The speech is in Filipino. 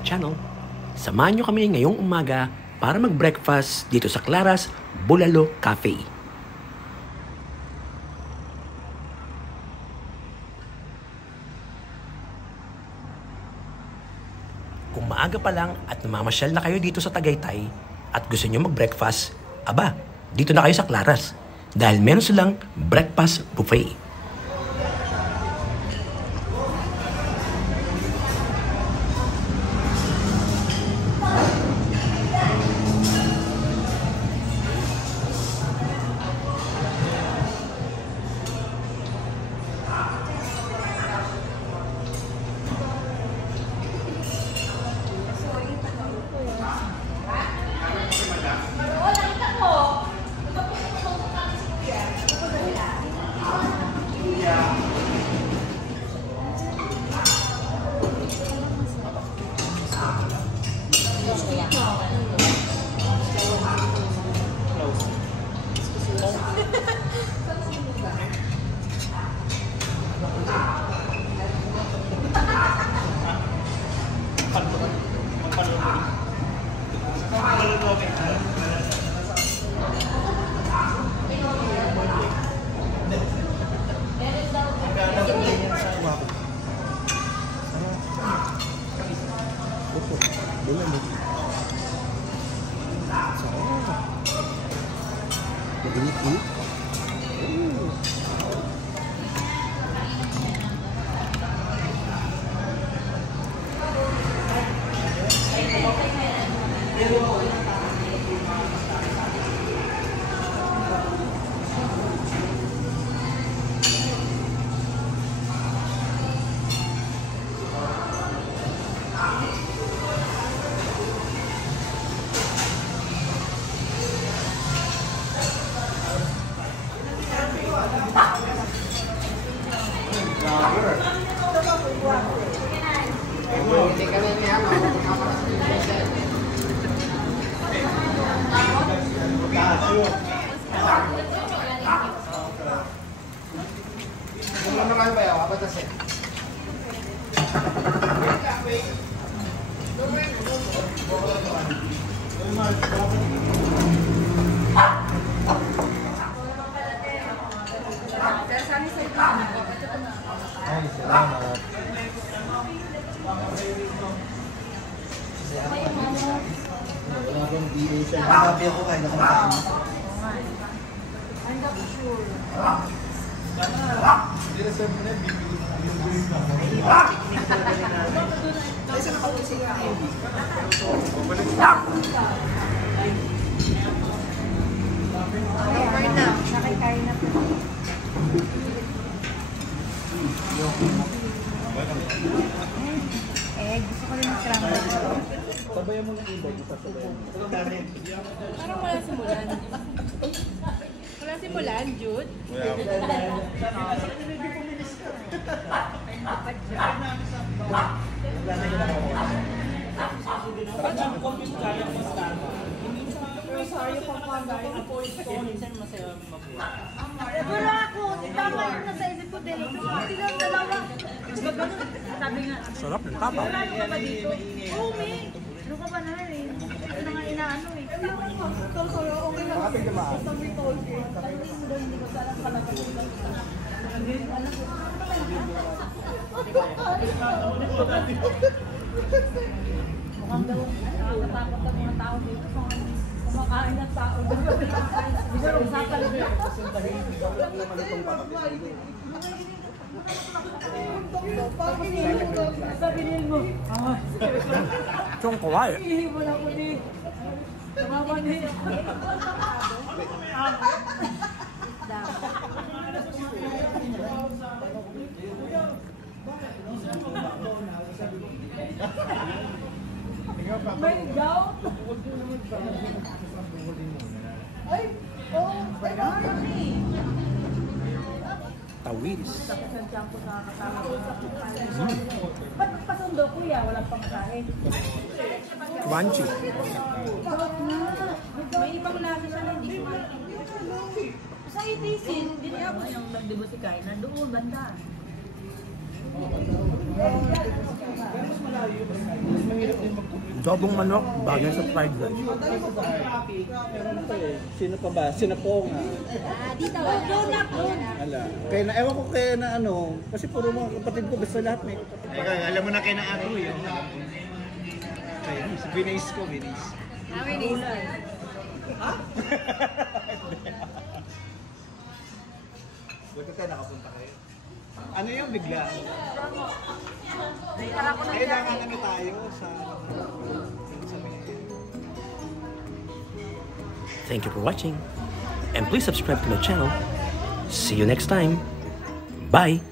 my channel. Samahan nyo kami ngayong umaga para mag-breakfast dito sa Clara's Bulalo Cafe. Kung maaga pa lang at namamasyal na kayo dito sa Tagaytay at gusto nyo mag-breakfast, aba, dito na kayo sa Clara's dahil meron silang breakfast buffet. Ay, salamat. Wala bang BA siya. Happy ako kahit nakakain. I'm not sure. Hindi na sabi na, bibigyan na. Kasi nakaulit sila. Over na. Nakikain na po. Gusto ko rin mag-crumble. Sabayan mo ng iba, sabayan mo. Parang wala simulan. Wala simulan, Jude? Wala ako. Tama yung nasa isip ko din. Silang dalawa. Sabi nga. Sarap ng tapa. Wala ka ba dito? Oo, may. Ano ka ba na rin? Ito na nga inaano eh. Okay lang. Bakit naman? Sabi ko, hindi ko salang talaga. Mukhang daw, natatakot ang mga tao dito. Kumakain ng tao. Bisa usapan nila. Sabihin mo. Chong kawaii. Ihibon ako ni. Tumama niya. May gout. Ay, oh, Tawis. ba't pasundo kuya? Walang pamasahe. Crunchy. May ibang lasa siya na hindi ko. Sa itisin, hindi niya ako yung nagdibo si Kai na doon, banda. Mas mahirap din Dobong manok, bagay sa fried rice. Meron pa eh. Sino pa ba? Sinapong nga. Dito, doon. Ala. Kaya na, ewan ko kaya na ano, kasi puro mga kapatid ko, basta lahat may kapatid. Alam mo na kaya na ako yun. Kaya, Vinace ko, Vinace. Buti tayo nakapunta kayo. Ano yung bigla? Kailangan ano tayo sa... Thank you for watching. And please subscribe to my channel. See you next time. Bye!